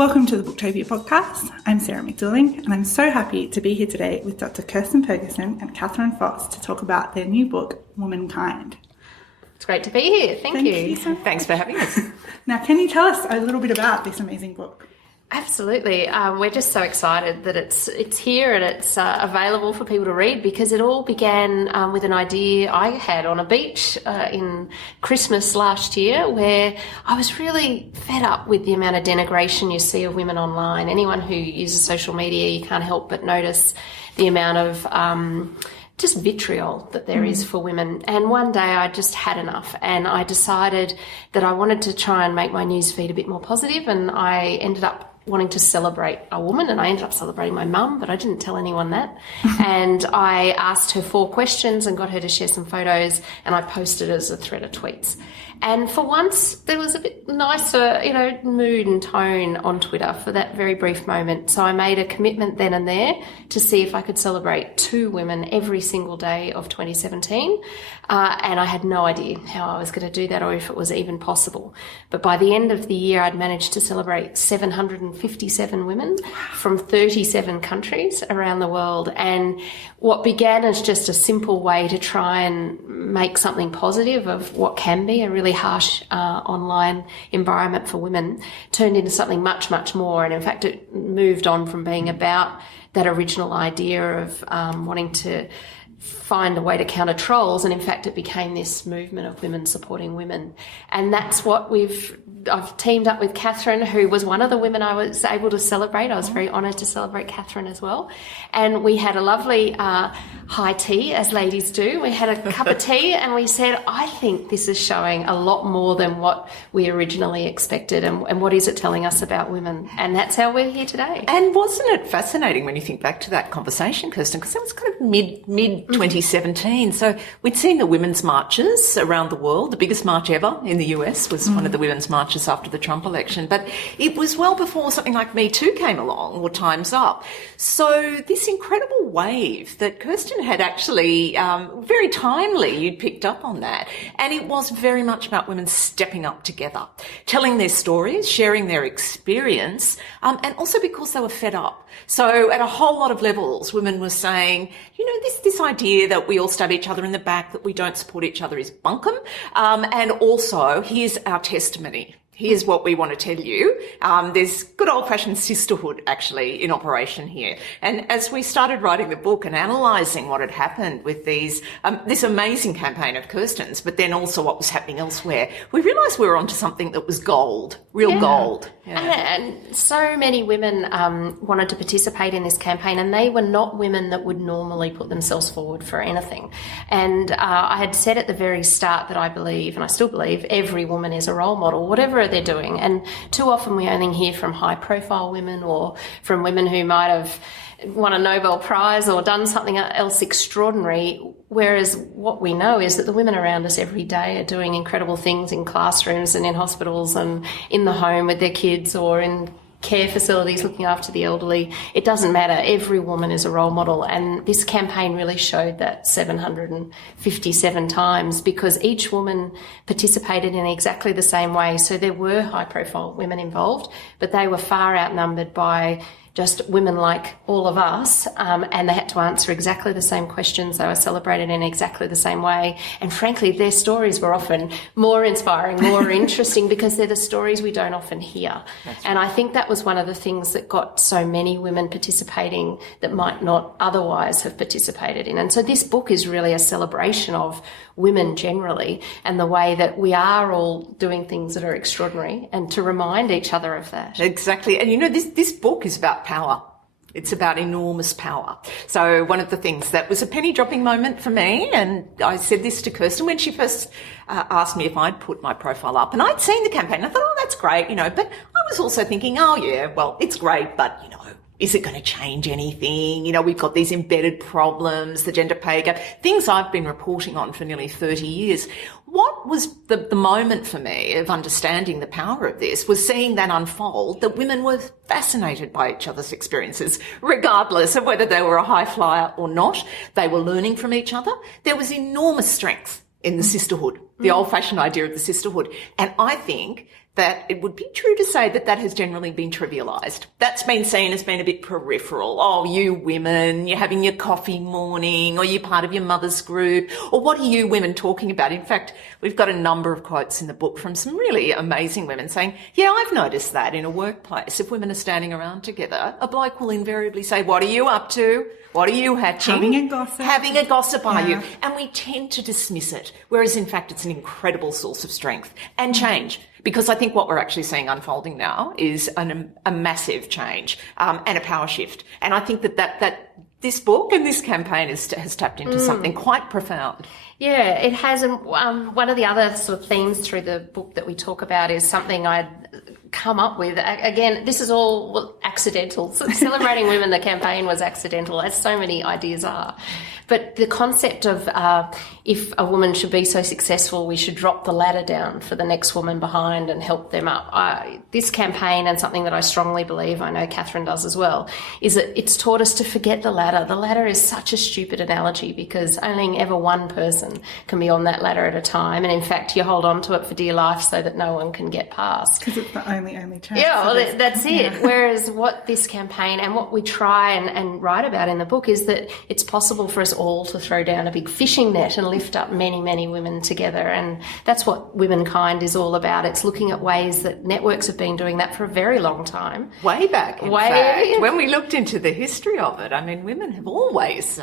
Welcome to the Booktopia podcast. I'm Sarah McDuling, and I'm so happy to be here today with Dr. Kirstin Ferguson and Catherine Foss to talk about their new book, Womankind. It's great to be here. Thank you. Thanks for having us. Now, can you tell us a little bit about this amazing book? Absolutely. We're just so excited that it's here and it's available for people to read, because it all began with an idea I had on a beach in Christmas last year, where I was really fed up with the amount of denigration you see of women online. Anyone who uses social media, you can't help but notice the amount of just vitriol that there is for women. And one day I just had enough, and I decided that I wanted to try and make my newsfeed a bit more positive, and I ended up wanting to celebrate a woman, and I ended up celebrating my mum, but I didn't tell anyone that. And I asked her 4 questions and got her to share some photos, and I posted it as a thread of tweets. And for once, there was a bit nicer, mood and tone on Twitter for that very brief moment. So I made a commitment then and there to see if I could celebrate 2 women every single day of 2017. And I had no idea how I was going to do that or if it was even possible. But by the end of the year, I'd managed to celebrate 757 women from 37 countries around the world. And what began as just a simple way to try and make something positive of what can be a really harsh online environment for women turned into something much, much more. And in fact, it moved on from being about that original idea of wanting to find a way to counter trolls, and in fact it became this movement of women supporting women. And that's what I've teamed up with Catherine, who was one of the women I was able to celebrate. I was very honoured to celebrate Catherine as well. And we had a lovely high tea, as ladies do. We had a cup of tea and we said, I think this is showing a lot more than what we originally expected, and what is it telling us about women? And that's how we're here today. And wasn't it fascinating when you think back to that conversation, Kirstin, because that was kind of mid 2017. So we'd seen the women's marches around the world. The biggest march ever in the US was one of the women's marches after the Trump election. But it was well before something like Me Too came along, or Time's Up. So this incredible wave that Kirstin had actually, very timely, you'd picked up on that. And it was very much about women stepping up together, telling their stories, sharing their experience, and also because they were fed up. So at a whole lot of levels, women were saying, this idea that we all stab each other in the back, that we don't support each other is bunkum. And also, here's our testimony. Here's what we want to tell you. There's good old-fashioned sisterhood actually in operation here. And as we started writing the book and analysing what had happened with this amazing campaign of Kirstin's, but then also what was happening elsewhere, we realised we were onto something that was gold, real gold. Yeah. And so many women wanted to participate in this campaign, and they were not women that would normally put themselves forward for anything. And I had said at the very start that I believe, and I still believe, every woman is a role model, whatever they're doing. And too often we only hear from high-profile women or from women who might have won a Nobel Prize or done something else extraordinary, whereas what we know is that the women around us every day are doing incredible things in classrooms and in hospitals and in the home with their kids or in care facilities looking after the elderly. It doesn't matter. Every woman is a role model. And this campaign really showed that 757 times, because each woman participated in exactly the same way. So there were high-profile women involved, but they were far outnumbered by just women like all of us, and they had to answer exactly the same questions. They were celebrated in exactly the same way. And frankly, their stories were often more inspiring, more interesting, because they're the stories we don't often hear. That's and right. I think that was one of the things that got so many women participating that might not otherwise have participated in. And so this book is really a celebration of women generally and the way that we are all doing things that are extraordinary, and to remind each other of that. Exactly. And this book is about power. It's about enormous power. So one of the things that was a penny dropping moment for me, and I said this to Kirstin when she first asked me if I'd put my profile up, and I'd seen the campaign. I thought, oh, that's great, but I was also thinking, oh yeah, well, it's great, but is it going to change anything? We've got these embedded problems, the gender pay gap, things I've been reporting on for nearly 30 years. What was the moment for me of understanding the power of this was seeing that unfold, that women were fascinated by each other's experiences, regardless of whether they were a high flyer or not. They were learning from each other. There was enormous strength in the sisterhood the old-fashioned idea of the sisterhood. And I think that it would be true to say that that has generally been trivialised. That's been seen as being a bit peripheral. Oh, you women, you're having your coffee morning, or you're part of your mother's group, or what are you women talking about? In fact, we've got a number of quotes in the book from some really amazing women saying, yeah, I've noticed that in a workplace. If women are standing around together, a bloke will invariably say, what are you up to? What are you hatching? Having a gossip, are you? And we tend to dismiss it, whereas in fact it's an incredible source of strength and change. Because I think what we're actually seeing unfolding now is a massive change and a power shift. And I think that this book and this campaign has tapped into something quite profound. Yeah, it has. And one of the other sort of themes through the book that we talk about is something I'd come up with. Again, this is all accidental. So Celebrating Women, the campaign was accidental, as so many ideas are. But the concept of if a woman should be so successful, we should drop the ladder down for the next woman behind and help them up. This campaign, and something that I strongly believe, I know Catherine does as well, is that it's taught us to forget the ladder. The ladder is such a stupid analogy because only ever one person can be on that ladder at a time. And in fact, you hold on to it for dear life so that no one can get past. Because it's the only chance. Yeah, well, that's it. Yeah. Whereas what this campaign and what we try and write about in the book is that it's possible for us all to throw down a big fishing net and lift up many, many women together. And that's what Womankind is all about. It's looking at ways that networks have been doing that for a very long time. Way back, in fact. When we looked into the history of it, I mean, women have always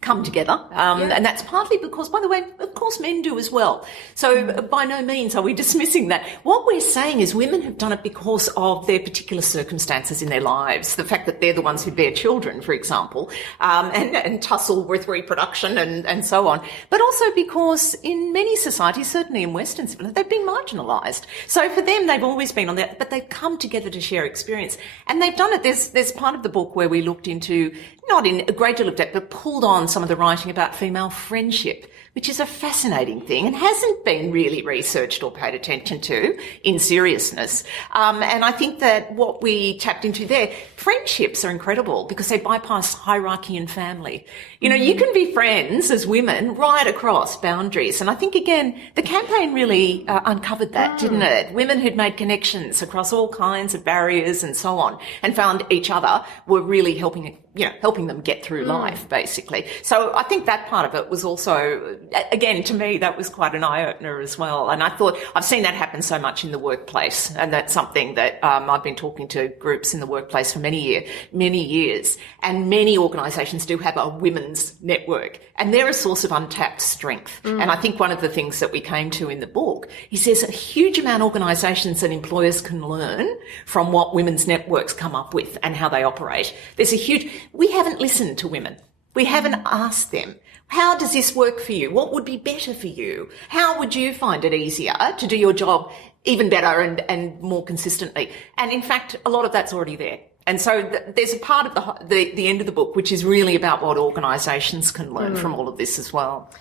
come together. And that's partly because, by the way, of course, men do as well. So by no means are we dismissing that. What we're saying is women have done it because of their particular circumstances in their lives. The fact that they're the ones who bear children, for example, and tussle with reproduction and so on. But also because in many societies, certainly in Western civilization, they've been marginalised. So for them, they've always been on that, but they've come together to share experience. And they've done it. There's part of the book where we looked into, not in a great deal of depth, but pulled on some of the writing about female friendship, which is a fascinating thing and hasn't been really researched or paid attention to in seriousness. And I think that what we tapped into there, friendships are incredible because they bypass hierarchy and family. You know, you can be friends as women right across boundaries. And I think, again, the campaign really uncovered that, didn't it? Women who'd made connections across all kinds of barriers and so on and found each other were really helping them get through life, basically. So I think that part of it was also, again, to me, that was quite an eye-opener as well. And I thought, I've seen that happen so much in the workplace, and that's something that I've been talking to groups in the workplace for many years, and many organisations do have a women's network, and they're a source of untapped strength. And I think one of the things that we came to in the book is there's a huge amount of organisations and employers can learn from what women's networks come up with and how they operate. We haven't listened to women. We haven't asked them, how does this work for you? What would be better for you? How would you find it easier to do your job even better and more consistently? And in fact, a lot of that's already there. And so there's a part of the end of the book which is really about what organisations can learn from all of this as well.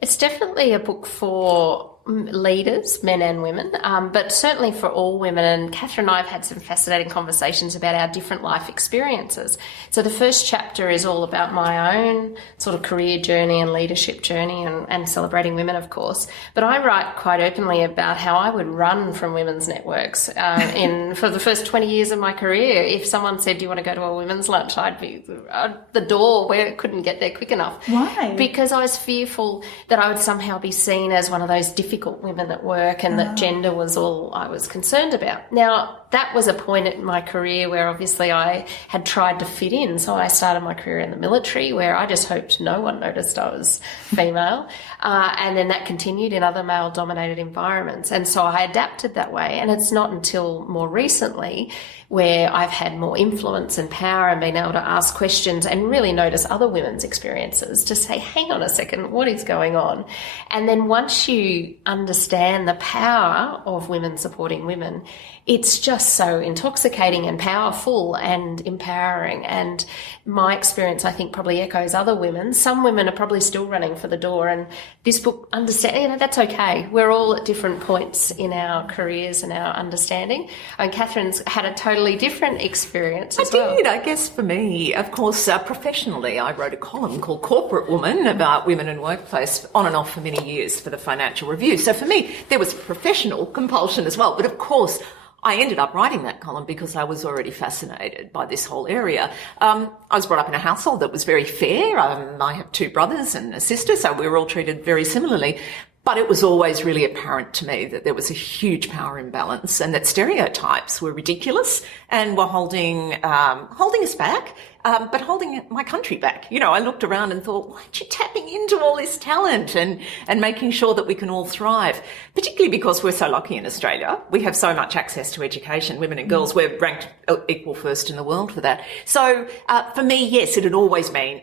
It's definitely a book for leaders, men and women, but certainly for all women. And Catherine and I have had some fascinating conversations about our different life experiences. So the first chapter is all about my own sort of career journey and leadership journey and celebrating women, of course. But I write quite openly about how I would run from women's networks for the first 20 years of my career. If someone said, do you want to go to a women's lunch, I'd be at the door where I couldn't get there quick enough. Why? Because I was fearful that I would somehow be seen as one of those difficult women at work and that gender was all I was concerned about. Now, that was a point in my career where obviously I had tried to fit in. So I started my career in the military where I just hoped no one noticed I was female. And then that continued in other male-dominated environments. And so I adapted that way. And it's not until more recently where I've had more influence and power and been able to ask questions and really notice other women's experiences to say, hang on a second, what is going on? And then once you understand the power of women supporting women, it's just so intoxicating and powerful and empowering. And my experience, I think, probably echoes other women. Some women are probably still running for the door. And this book, understanding, that's okay. We're all at different points in our careers and our understanding. And Catherine's had a totally different experience as well. I did. I guess for me, of course, professionally, I wrote a column called Corporate Woman about women in workplace on and off for many years for the Financial Review. you. So for me, there was professional compulsion as well. But of course, I ended up writing that column because I was already fascinated by this whole area. I was brought up in a household that was very fair. I have 2 brothers and a sister, so we were all treated very similarly. But it was always really apparent to me that there was a huge power imbalance and that stereotypes were ridiculous and were holding us back, but holding my country back. You know, I looked around and thought, why aren't you tapping into all this talent and making sure that we can all thrive? Particularly because we're so lucky in Australia. We have so much access to education, women and girls. We're ranked equal first in the world for that. So for me, yes, it had always been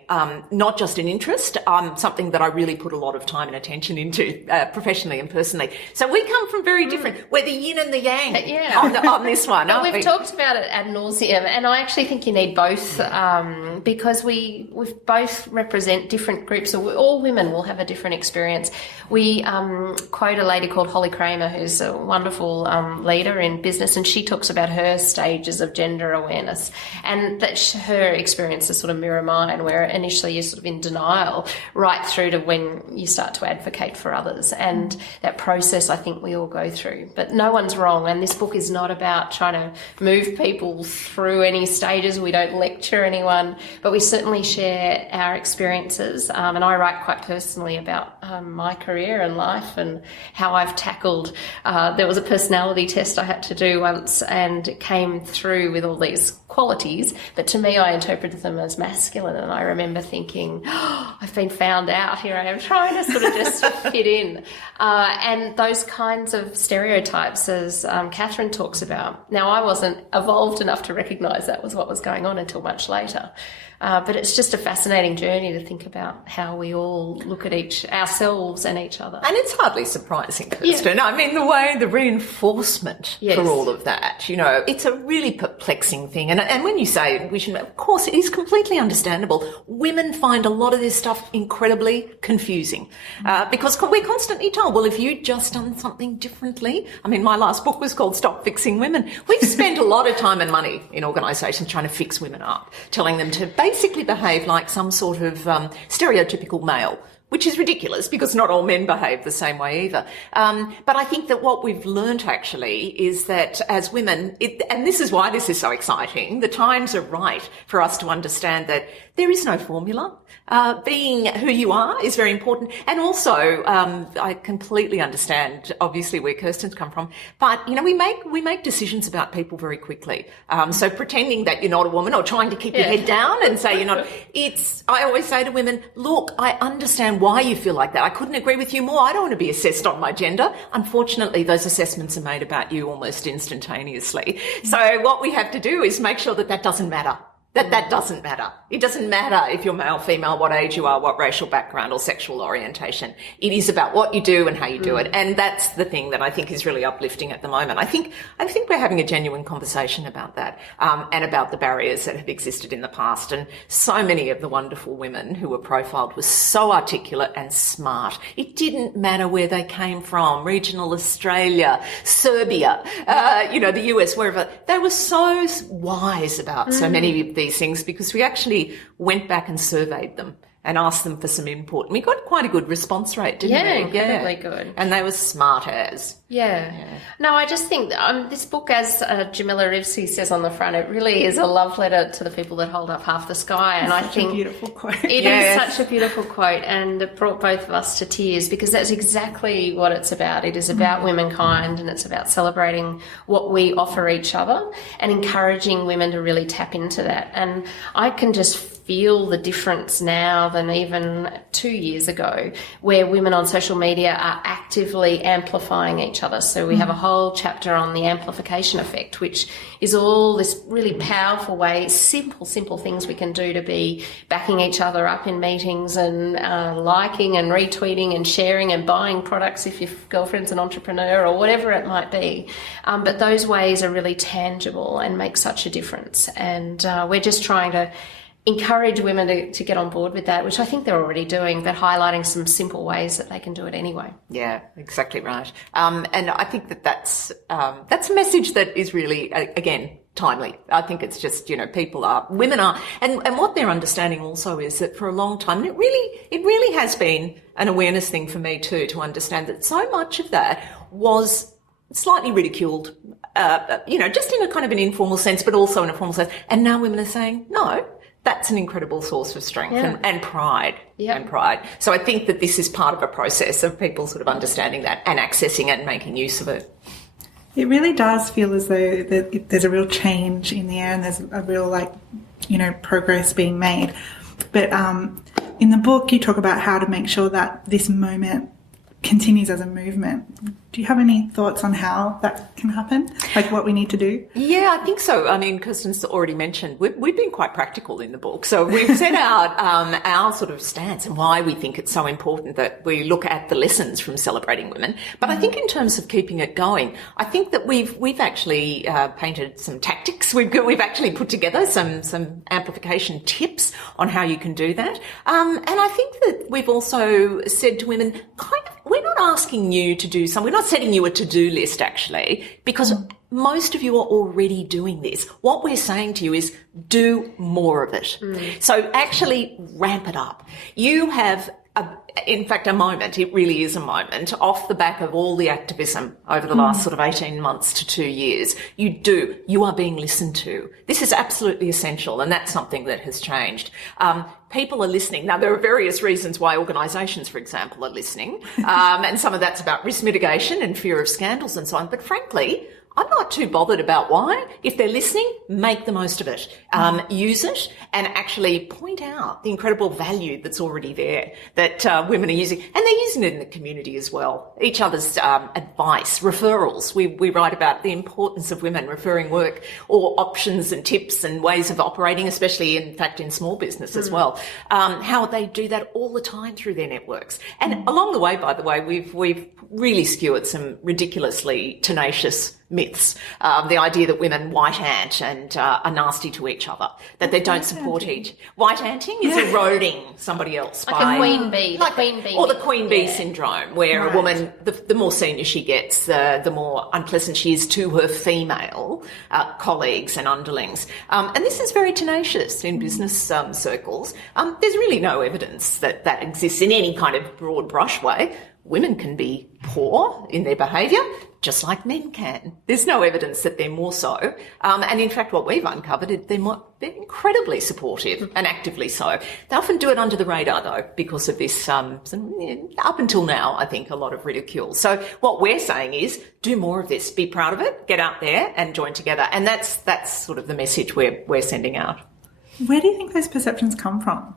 not just an interest, something that I really put a lot of time and attention into professionally and personally. So we come from very different, we're the yin and the yang on this one. We've talked about it ad nauseum, and I actually think you need both because we both represent different groups. All women will have a different experience. We quote a lady called Holly Kramer, who's a wonderful leader in business, and she talks about her stages of gender awareness, and that her experiences sort of mirror mine, where initially you're sort of in denial right through to when you start to advocate for others. And that process I think we all go through, but no one's wrong, and this book is not about trying to move people through any stages. We don't lecture anyone, but we certainly share our experiences, and I write quite personally about my career and life and how I've tackled there was a personality test I had to do once, and it came through with all these qualities, but to me I interpreted them as masculine, and I remember thinking, oh, I've been found out. Here I am trying to sort of just fit in, and those kinds of stereotypes, as Catherine talks about. Now, I wasn't evolved enough to recognise that was what was going on until much later. But it's just a fascinating journey to think about how we all look at ourselves and each other. And it's hardly surprising, Kirstin. Yeah. I mean, the reinforcement for all of that, you know, it's a really perplexing thing. And when you say we should, of course, it is completely understandable. Women find a lot of this stuff incredibly confusing because we're constantly told, well, if you'd just done something differently. I mean, my last book was called Stop Fixing Women. We've spent a lot of time and money in organisations trying to fix women up, telling them to basically behave like some sort of stereotypical male, which is ridiculous because not all men behave the same way either. But I think that what we've learnt actually is that as women, and this is why this is so exciting, the times are right for us to understand that there is no formula. Being who you are is very important. And also, I completely understand, obviously, where Kirstin's come from. But, you know, we make decisions about people very quickly. So pretending that you're not a woman or trying to keep your head down and say you're not, I always say to women, look, I understand why you feel like that. I couldn't agree with you more. I don't want to be assessed on my gender. Unfortunately, those assessments are made about you almost instantaneously. So what we have to do is make sure that doesn't matter. That doesn't matter. It doesn't matter if you're male, female, what age you are, what racial background or sexual orientation. It is about what you do and how you do it. And that's the thing that I think is really uplifting at the moment. I think we're having a genuine conversation about that, and about the barriers that have existed in the past. And so many of the wonderful women who were profiled were so articulate and smart. It didn't matter where they came from, regional Australia, Serbia, the US, wherever. They were so wise about so many of these things because we actually went back and surveyed them and asked them for some input. And we got quite a good response rate, didn't we? Incredibly good. And they were smart as. Yeah. No, I just think this book, as Jamila Rizvi says on the front, it really is a love letter to the people that hold up half the sky. And I think a beautiful quote. It is such a beautiful quote, and it brought both of us to tears because that's exactly what it's about. It is about womankind, and it's about celebrating what we offer each other and encouraging women to really tap into that. And I can just feel the difference now than even 2 years ago, where women on social media are actively amplifying each other. So we have a whole chapter on the amplification effect, which is all this really powerful way, simple things we can do to be backing each other up in meetings and liking and retweeting and sharing and buying products if your girlfriend's an entrepreneur or whatever it might be. But those ways are really tangible and make such a difference. And we're just trying to encourage women to get on board with that, which I think they're already doing, but highlighting some simple ways that they can do it anyway. Yeah, exactly right. And I think that's a message that is really, again, timely. I think it's just, women are, and what they're understanding also is that for a long time, and it really has been an awareness thing for me too, to understand that so much of that was slightly ridiculed, just in a kind of an informal sense, but also in a formal sense. And now women are saying, no, that's an incredible source of strength and pride. Yep. And pride. So I think that this is part of a process of people sort of understanding that and accessing it and making use of it. It really does feel as though there's a real change in the air and there's a real, progress being made. But in the book, you talk about how to make sure that this moment continues as a movement. Do you have any thoughts on how that can happen? Like what we need to do? Yeah, I think so. I mean, Kirstin's already mentioned, we've been quite practical in the book. So we've set out our sort of stance and why we think it's so important that we look at the lessons from celebrating women. But I think in terms of keeping it going, I think that we've actually painted some tactics. We've actually put together some amplification tips on how you can do that. And I think that we've also said to women, we're not asking you to do something. We're not setting you a to-do list, actually, because most of you are already doing this. What we're saying to you is do more of it. So actually ramp it up. You have, in fact, a moment, it really is a moment, off the back of all the activism over the last sort of 18 months to 2 years. You are being listened to. This is absolutely essential, and that's something that has changed. People are listening. Now, there are various reasons why organisations, for example, are listening, and some of that's about risk mitigation and fear of scandals and so on. But frankly, I'm not too bothered about why. If they're listening, make the most of it. Use it and actually point out the incredible value that's already there that women are using. And they're using it in the community as well. Each other's advice, referrals. We write about the importance of women referring work or options and tips and ways of operating, especially, in fact, in small business as well. How they do that all the time through their networks. And along the way, by the way, we've really skewered some ridiculously tenacious myths. The idea that women white ant and are nasty to each other, that they don't support each. White anting is eroding somebody else like by... a queen bee. The queen bee. Or the queen bee syndrome, where a woman, the more senior she gets, the more unpleasant she is to her female colleagues and underlings. And this is very tenacious in business circles. There's really no evidence that that exists in any kind of broad brush way. Women can be poor in their behaviour, just like men can. There's no evidence that they're more so. And in fact, what we've uncovered is they're incredibly supportive and actively so. They often do it under the radar, though, because of this, up until now, I think, a lot of ridicule. So what we're saying is do more of this. Be proud of it. Get out there and join together. And that's sort of the message we're sending out. Where do you think those perceptions come from?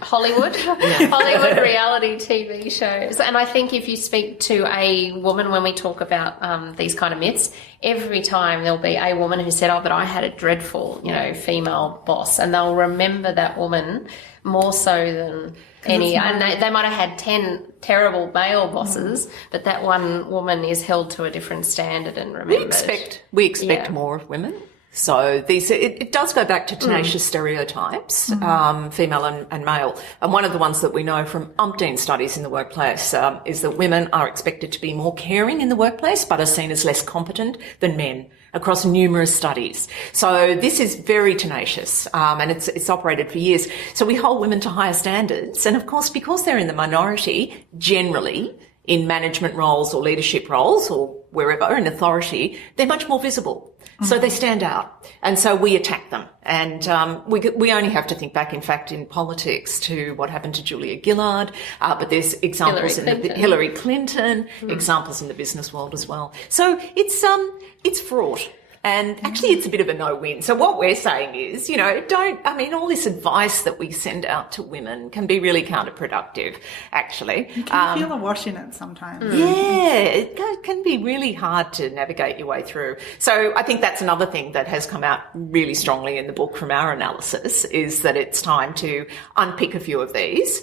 Hollywood reality TV shows. And I think if you speak to a woman when we talk about these kind of myths, every time there'll be a woman who said, but I had a dreadful, female boss, and they'll remember that woman more so than any, and they might have had 10 terrible male bosses, but that one woman is held to a different standard and remembered. We expect more of women. So it does go back to tenacious stereotypes, female and male. And one of the ones that we know from umpteen studies in the workplace is that women are expected to be more caring in the workplace, but are seen as less competent than men across numerous studies. So this is very tenacious, and it's operated for years. So we hold women to higher standards. And of course, because they're in the minority, generally in management roles or leadership roles or wherever in authority, they're much more visible. So they stand out, and so we attack them. And we only have to think back, in fact, in politics to what happened to Julia Gillard, but there's examples in Hillary Clinton, examples in the business world as well. So it's fraught. And actually, it's a bit of a no-win. So what we're saying is, all this advice that we send out to women can be really counterproductive, actually. You can feel a wash in it sometimes. Yeah, it can be really hard to navigate your way through. So I think that's another thing that has come out really strongly in the book from our analysis, is that it's time to unpick a few of these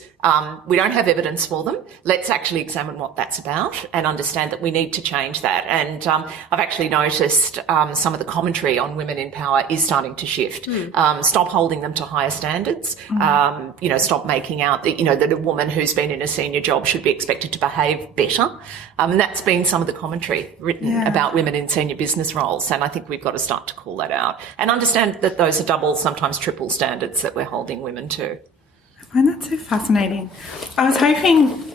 We don't have evidence for them. Let's actually examine what that's about and understand that we need to change that. And I've actually noticed some of the commentary on women in power is starting to shift. Stop holding them to higher standards. Stop making out that, that a woman who's been in a senior job should be expected to behave better. And that's been some of the commentary written about women in senior business roles. And I think we've got to start to call that out and understand that those are double, sometimes triple standards that we're holding women to. I find that so fascinating. I was hoping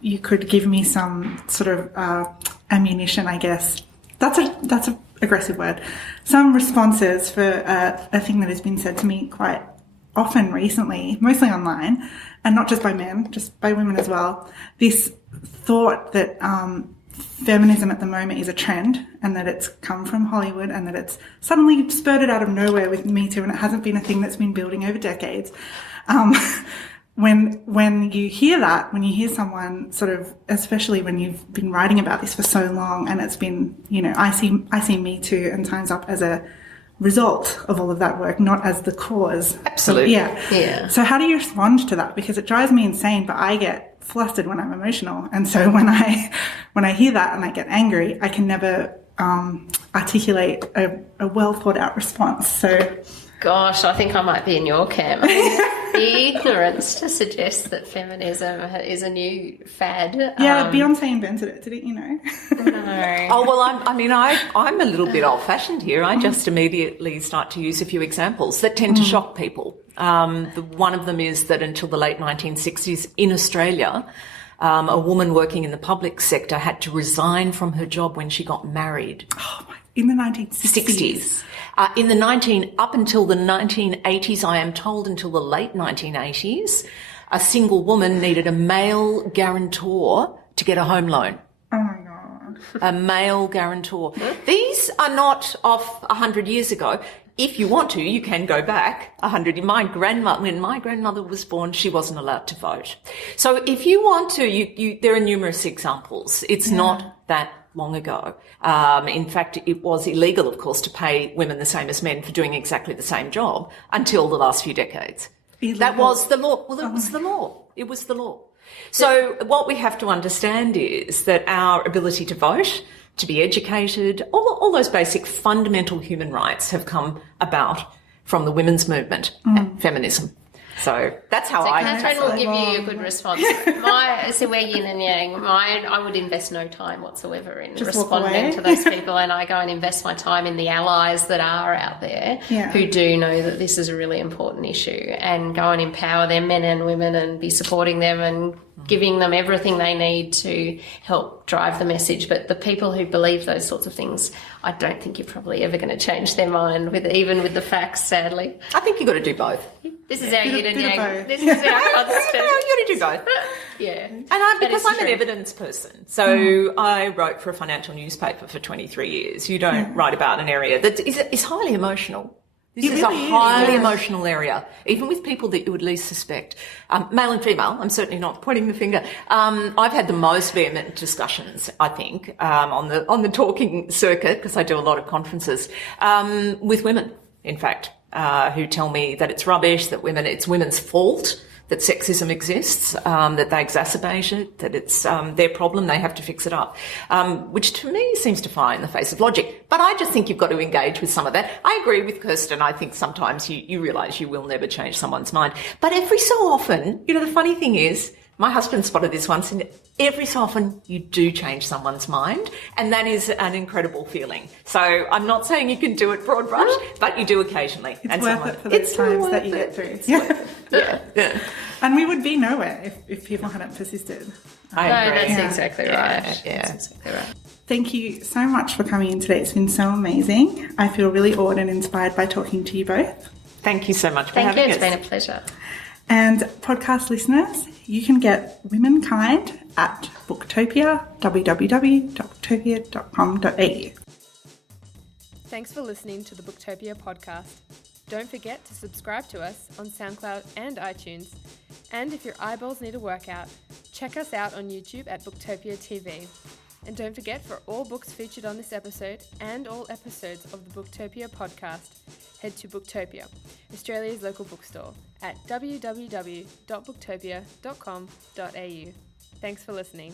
you could give me some sort of ammunition, I guess. That's a aggressive word. Some responses for a thing that has been said to me quite often recently, mostly online, and not just by men, just by women as well. This thought that feminism at the moment is a trend and that it's come from Hollywood and that it's suddenly spurted out of nowhere with Me Too and it hasn't been a thing that's been building over decades. When you hear that, when you hear someone sort of, especially when you've been writing about this for so long and it's been, I see Me Too and Time's Up as a result of all of that work, not as the cause. Absolutely. Yeah. So how do you respond to that? Because it drives me insane, but I get flustered when I'm emotional. And so when I hear that and I get angry, I can never articulate a well thought out response. So gosh, I think I might be in your camp. The ignorance to suggest that feminism is a new fad. Yeah, Beyonce invented it, didn't you know? No. Oh, well, I'm a little bit old-fashioned here. I just immediately start to use a few examples that tend to shock people. One of them is that until the late 1960s in Australia, a woman working in the public sector had to resign from her job when she got married. Oh, in the 1960s. Up until the 1980s, I am told, until the late 1980s, a single woman needed a male guarantor to get a home loan. Oh my God. A male guarantor. These are not off 100 years ago. If you want to, you can go back 100. When my grandmother was born, she wasn't allowed to vote. So if you want to, there are numerous examples. It's not that long ago. In fact, it was illegal, of course, to pay women the same as men for doing exactly the same job until the last few decades. Illegal. That was the law. Well, it was the law. It was the law. So what we have to understand is that our ability to vote, to be educated, all those basic fundamental human rights have come about from the women's movement and feminism. So that's how Catherine will give you a good response. So we're yin and yang. I would invest no time whatsoever in just responding to those people, and I go and invest my time in the allies that are out there who do know that this is a really important issue, and go and empower them, men and women, and be supporting them and giving them everything they need to help drive the message. But the people who believe those sorts of things, I don't think you're probably ever going to change their mind, even with the facts, sadly. I think you've got to do both. This is our yin and yang. This is our constant. You've got to do both. Yeah. And because I'm an evidence person, so I wrote for a financial newspaper for 23 years. You don't write about an area that is highly emotional. This is really a highly emotional area, even with people that you would least suspect. Male and female, I'm certainly not pointing the finger. I've had the most vehement discussions, I think, on the talking circuit, because I do a lot of conferences, with women, in fact, who tell me that it's rubbish, that it's women's fault that sexism exists, that they exacerbate it, that it's their problem, they have to fix it up, which to me seems to fly in the face of logic. But I just think you've got to engage with some of that. I agree with Kirstin. I think sometimes you realise you will never change someone's mind. But every so often, the funny thing is, my husband spotted this once, and every so often you do change someone's mind, and that is an incredible feeling. So I'm not saying you can do it broad brush, but you do occasionally. It's worth it for those times that you get through. Yeah. And we would be nowhere if people hadn't persisted. That's exactly right. Yeah. That's exactly right. Thank you so much for coming in today. It's been so amazing. I feel really awed and inspired by talking to you both. Thank you so much for having us. It's been a pleasure. And podcast listeners, you can get Womankind at Booktopia, www.booktopia.com.au. Thanks for listening to the Booktopia podcast. Don't forget to subscribe to us on SoundCloud and iTunes. And if your eyeballs need a workout, check us out on YouTube at Booktopia TV. And don't forget, for all books featured on this episode and all episodes of the Booktopia podcast, head to Booktopia, Australia's local bookstore, at www.booktopia.com.au. Thanks for listening.